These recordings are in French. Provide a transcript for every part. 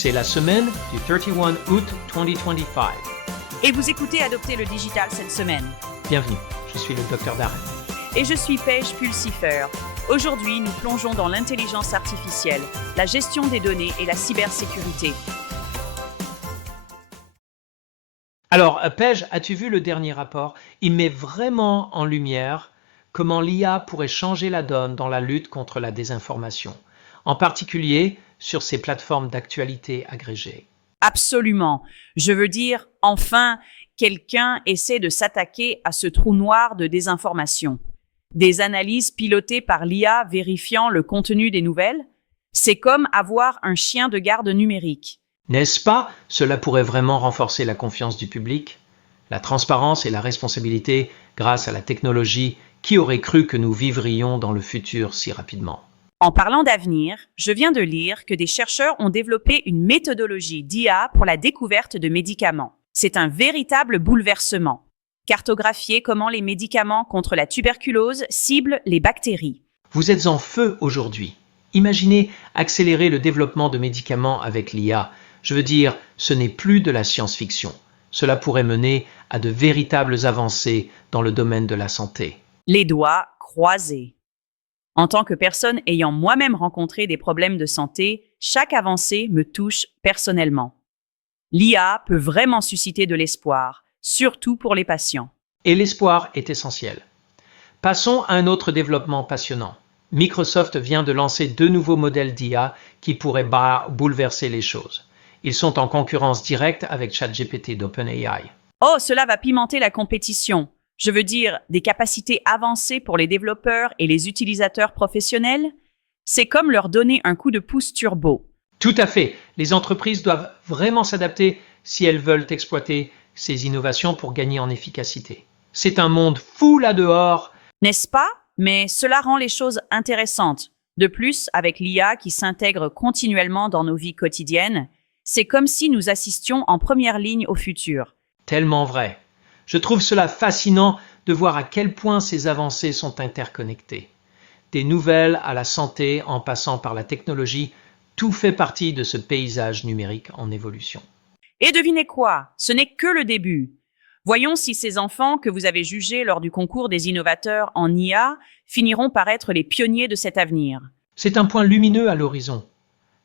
C'est la semaine du 31 août 2025. Et vous écoutez Adopter le digital cette semaine. Bienvenue, je suis le Dr Darren. Et je suis Paige Pulsifer. Aujourd'hui, nous plongeons dans l'intelligence artificielle, la gestion des données et la cybersécurité. Alors, Paige, as-tu vu le dernier rapport? Il met vraiment en lumière comment l'IA pourrait changer la donne dans la lutte contre la désinformation, en particulier sur ces plateformes d'actualité agrégées. Absolument. Je veux dire, enfin, quelqu'un essaie de s'attaquer à ce trou noir de désinformation. Des analyses pilotées par l'IA vérifiant le contenu des nouvelles, c'est comme avoir un chien de garde numérique. N'est-ce pas? Cela pourrait vraiment renforcer la confiance du public, la transparence et la responsabilité grâce à la technologie. Qui aurait cru que nous vivrions dans le futur si rapidement? En parlant d'avenir, je viens de lire que des chercheurs ont développé une méthodologie d'IA pour la découverte de médicaments. C'est un véritable bouleversement. Cartographier comment les médicaments contre la tuberculose ciblent les bactéries. Vous êtes en feu aujourd'hui. Imaginez accélérer le développement de médicaments avec l'IA. Je veux dire, ce n'est plus de la science-fiction. Cela pourrait mener à de véritables avancées dans le domaine de la santé. Les doigts croisés. En tant que personne ayant moi-même rencontré des problèmes de santé, chaque avancée me touche personnellement. L'IA peut vraiment susciter de l'espoir, surtout pour les patients. Et l'espoir est essentiel. Passons à un autre développement passionnant. Microsoft vient de lancer 2 nouveaux modèles d'IA qui pourraient bouleverser les choses. Ils sont en concurrence directe avec ChatGPT d'OpenAI. Oh, cela va pimenter la compétition. Je veux dire, des capacités avancées pour les développeurs et les utilisateurs professionnels. C'est comme leur donner un coup de pouce turbo. Tout à fait. Les entreprises doivent vraiment s'adapter si elles veulent exploiter ces innovations pour gagner en efficacité. C'est un monde fou là-dehors. N'est-ce pas? Mais cela rend les choses intéressantes. De plus, avec l'IA qui s'intègre continuellement dans nos vies quotidiennes, c'est comme si nous assistions en première ligne au futur. Tellement vrai. Je trouve cela fascinant de voir à quel point ces avancées sont interconnectées. Des nouvelles à la santé en passant par la technologie, tout fait partie de ce paysage numérique en évolution. Et devinez quoi? Ce n'est que le début. Voyons si ces enfants que vous avez jugés lors du concours des innovateurs en IA finiront par être les pionniers de cet avenir. C'est un point lumineux à l'horizon.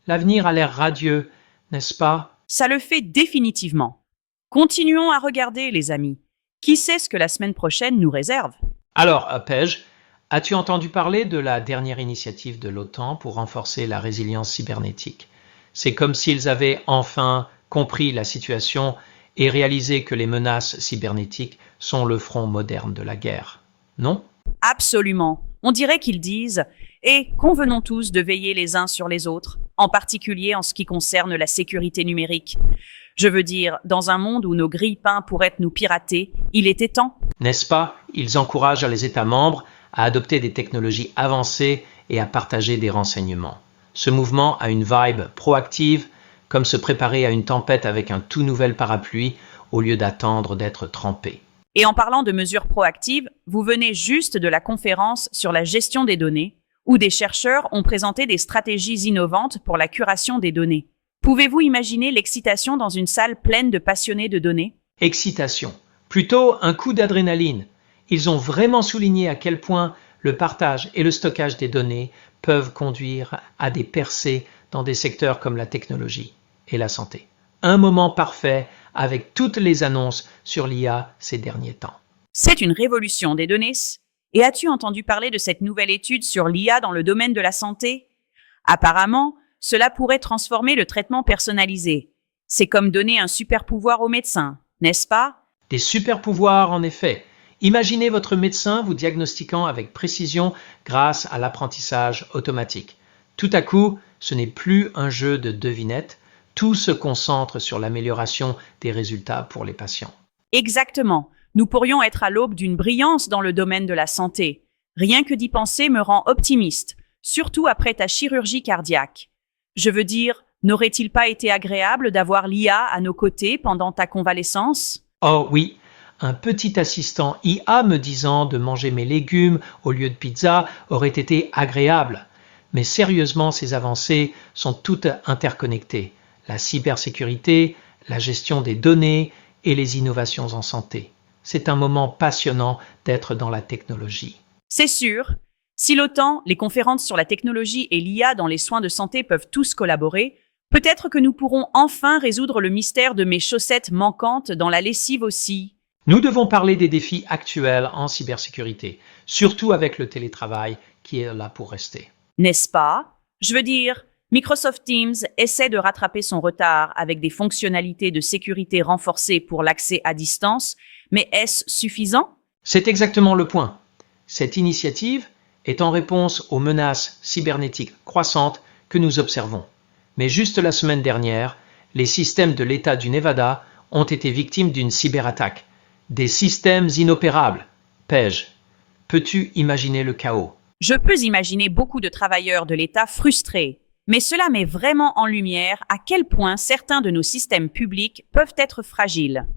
L'avenir a l'air radieux, n'est-ce pas? Ça le fait définitivement. Continuons à regarder, les amis. Qui sait ce que la semaine prochaine nous réserve? Alors, Paige, as-tu entendu parler de la dernière initiative de l'OTAN pour renforcer la résilience cybernétique? C'est comme s'ils avaient enfin compris la situation et réalisé que les menaces cybernétiques sont le front moderne de la guerre. Non? Absolument. On dirait qu'ils disent « Et convenons tous de veiller les uns sur les autres, en particulier en ce qui concerne la sécurité numérique. » Je veux dire, dans un monde où nos grille-pains pourraient nous pirater, il était temps. N'est-ce pas? Ils encouragent les États membres à adopter des technologies avancées et à partager des renseignements. Ce mouvement a une vibe proactive, comme se préparer à une tempête avec un tout nouvel parapluie au lieu d'attendre d'être trempé. Et en parlant de mesures proactives, vous venez juste de la conférence sur la gestion des données, où des chercheurs ont présenté des stratégies innovantes pour la curation des données. Pouvez-vous imaginer l'excitation dans une salle pleine de passionnés de données? Excitation. Plutôt un coup d'adrénaline. Ils ont vraiment souligné à quel point le partage et le stockage des données peuvent conduire à des percées dans des secteurs comme la technologie et la santé. Un moment parfait avec toutes les annonces sur l'IA ces derniers temps. C'est une révolution des données. Et as-tu entendu parler de cette nouvelle étude sur l'IA dans le domaine de la santé? Apparemment, cela pourrait transformer le traitement personnalisé. C'est comme donner un super pouvoir au médecin, n'est-ce pas? Des super pouvoirs en effet. Imaginez votre médecin vous diagnostiquant avec précision grâce à l'apprentissage automatique. Tout à coup, ce n'est plus un jeu de devinettes, tout se concentre sur l'amélioration des résultats pour les patients. Exactement. Nous pourrions être à l'aube d'une brillance dans le domaine de la santé. Rien que d'y penser me rend optimiste, surtout après ta chirurgie cardiaque. Je veux dire, n'aurait-il pas été agréable d'avoir l'IA à nos côtés pendant ta convalescence? Oh oui, un petit assistant IA me disant de manger mes légumes au lieu de pizza aurait été agréable. Mais sérieusement, ces avancées sont toutes interconnectées. la cybersécurité, la gestion des données et les innovations en santé. C'est un moment passionnant d'être dans la technologie. C'est sûr. Si l'OTAN, les conférences sur la technologie et l'IA dans les soins de santé peuvent tous collaborer, peut-être que nous pourrons enfin résoudre le mystère de mes chaussettes manquantes dans la lessive aussi. Nous devons parler des défis actuels en cybersécurité, surtout avec le télétravail qui est là pour rester. N'est-ce pas? Je veux dire, Microsoft Teams essaie de rattraper son retard avec des fonctionnalités de sécurité renforcées pour l'accès à distance, mais est-ce suffisant? C'est exactement le point. Cette initiative est en réponse aux menaces cybernétiques croissantes que nous observons. Mais juste la semaine dernière, les systèmes de l'État du Nevada ont été victimes d'une cyberattaque. Des systèmes inopérables. Paige, peux-tu imaginer le chaos? Je peux imaginer beaucoup de travailleurs de l'État frustrés, mais cela met vraiment en lumière à quel point certains de nos systèmes publics peuvent être fragiles.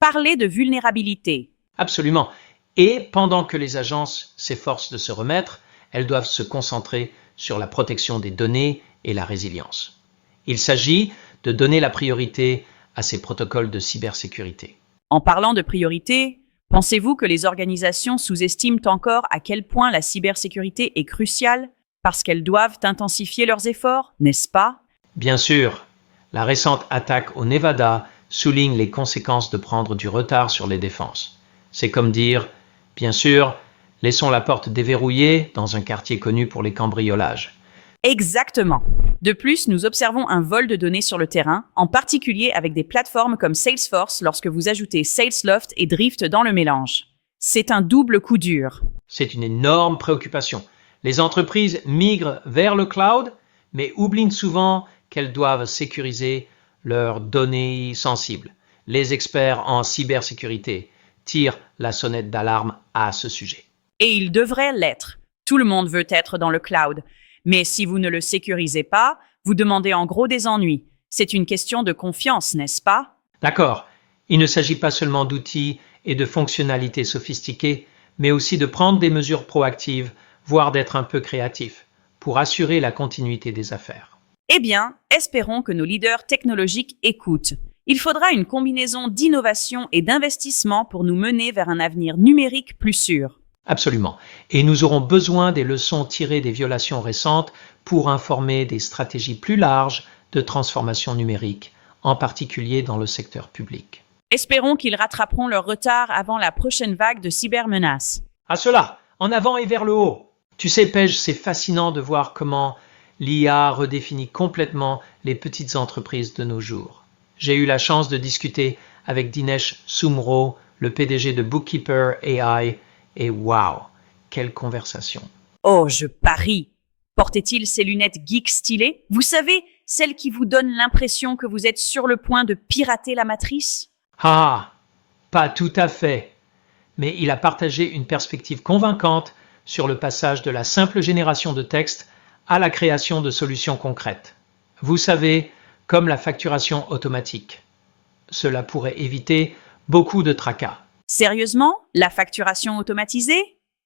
Parler de vulnérabilité. Absolument. Et pendant que les agences s'efforcent de se remettre, elles doivent se concentrer sur la protection des données et la résilience. Il s'agit de donner la priorité à ces protocoles de cybersécurité. En parlant de priorité, pensez-vous que les organisations sous-estiment encore à quel point la cybersécurité est cruciale parce qu'elles doivent intensifier leurs efforts, n'est-ce pas? Bien sûr, la récente attaque au Nevada souligne les conséquences de prendre du retard sur les défenses. C'est comme dire, bien sûr, laissons la porte déverrouillée dans un quartier connu pour les cambriolages. Exactement. De plus, nous observons un vol de données sur le terrain, en particulier avec des plateformes comme Salesforce lorsque vous ajoutez Salesloft et Drift dans le mélange. C'est un double coup dur. C'est une énorme préoccupation. Les entreprises migrent vers le cloud, mais oublient souvent qu'elles doivent sécuriser leurs données sensibles. Les experts en cybersécurité tirent la sonnette d'alarme à ce sujet. Et ils devraient l'être. Tout le monde veut être dans le cloud. Mais si vous ne le sécurisez pas, vous demandez en gros des ennuis. C'est une question de confiance, n'est-ce pas? D'accord. Il ne s'agit pas seulement d'outils et de fonctionnalités sophistiquées, mais aussi de prendre des mesures proactives, voire d'être un peu créatif, pour assurer la continuité des affaires. Eh bien, espérons que nos leaders technologiques écoutent. Il faudra une combinaison d'innovation et d'investissement pour nous mener vers un avenir numérique plus sûr. Absolument. Et nous aurons besoin des leçons tirées des violations récentes pour informer des stratégies plus larges de transformation numérique, en particulier dans le secteur public. Espérons qu'ils rattraperont leur retard avant la prochaine vague de cybermenaces. À cela, en avant et vers le haut. Tu sais, Paige, c'est fascinant de voir comment l'IA redéfinit complètement les petites entreprises de nos jours. J'ai eu la chance de discuter avec Dinesh Sumro, le PDG de Bookkeeper AI, et waouh, quelle conversation! Oh, je parie! Portait-il ces lunettes geek stylées? Vous savez, celles qui vous donnent l'impression que vous êtes sur le point de pirater la matrice? Ah, pas tout à fait. Mais il a partagé une perspective convaincante sur le passage de la simple génération de texte à la création de solutions concrètes. Vous savez, comme la facturation automatique. Cela pourrait éviter beaucoup de tracas. Sérieusement, la facturation automatisée?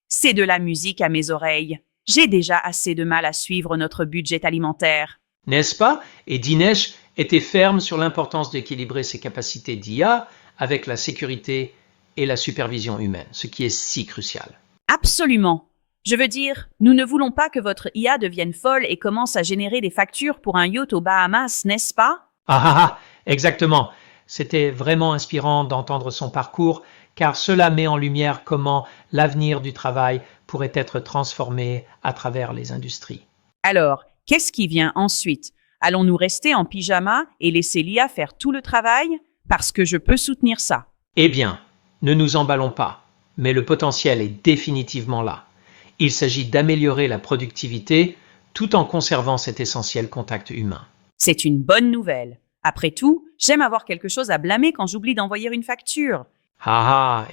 C'est de la musique à mes oreilles. J'ai déjà assez de mal à suivre notre budget alimentaire. N'est-ce pas? Et Dinesh était ferme sur l'importance d'équilibrer ses capacités d'IA avec la sécurité et la supervision humaine, ce qui est si crucial. Absolument. Je veux dire, nous ne voulons pas que votre IA devienne folle et commence à générer des factures pour un yacht aux Bahamas, n'est-ce pas? Exactement. C'était vraiment inspirant d'entendre son parcours, car cela met en lumière comment l'avenir du travail pourrait être transformé à travers les industries. Alors, qu'est-ce qui vient ensuite? Allons-nous rester en pyjama et laisser l'IA faire tout le travail? Parce que je peux soutenir ça. Eh bien, ne nous emballons pas, mais le potentiel est définitivement là. Il s'agit d'améliorer la productivité tout en conservant cet essentiel contact humain. C'est une bonne nouvelle. Après tout, j'aime avoir quelque chose à blâmer quand j'oublie d'envoyer une facture.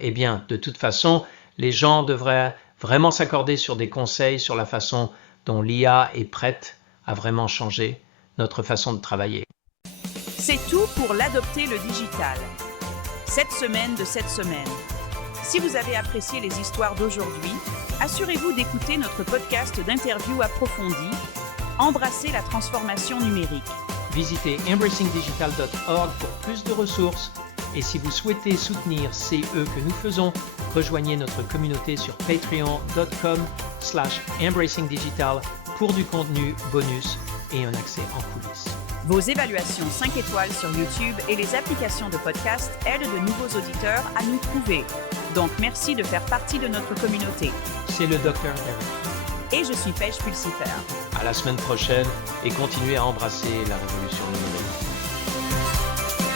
Eh bien, de toute façon, les gens devraient vraiment s'accorder sur des conseils sur la façon dont l'IA est prête à vraiment changer notre façon de travailler. C'est tout pour l'adopter le digital. Cette semaine. Si vous avez apprécié les histoires d'aujourd'hui, assurez-vous d'écouter notre podcast d'interviews approfondies, Embrasser la transformation numérique. Visitez embracingdigital.org pour plus de ressources. Et si vous souhaitez soutenir CE que nous faisons, rejoignez notre communauté sur patreon.com/embracingdigital pour du contenu bonus et un accès en coulisses. Vos évaluations 5 étoiles sur YouTube et les applications de podcast aident de nouveaux auditeurs à nous trouver. Donc merci de faire partie de notre communauté. C'est le Dr. Derek. Et je suis Pêche Pulsifère. À la semaine prochaine et continuez à embrasser la révolution numérique.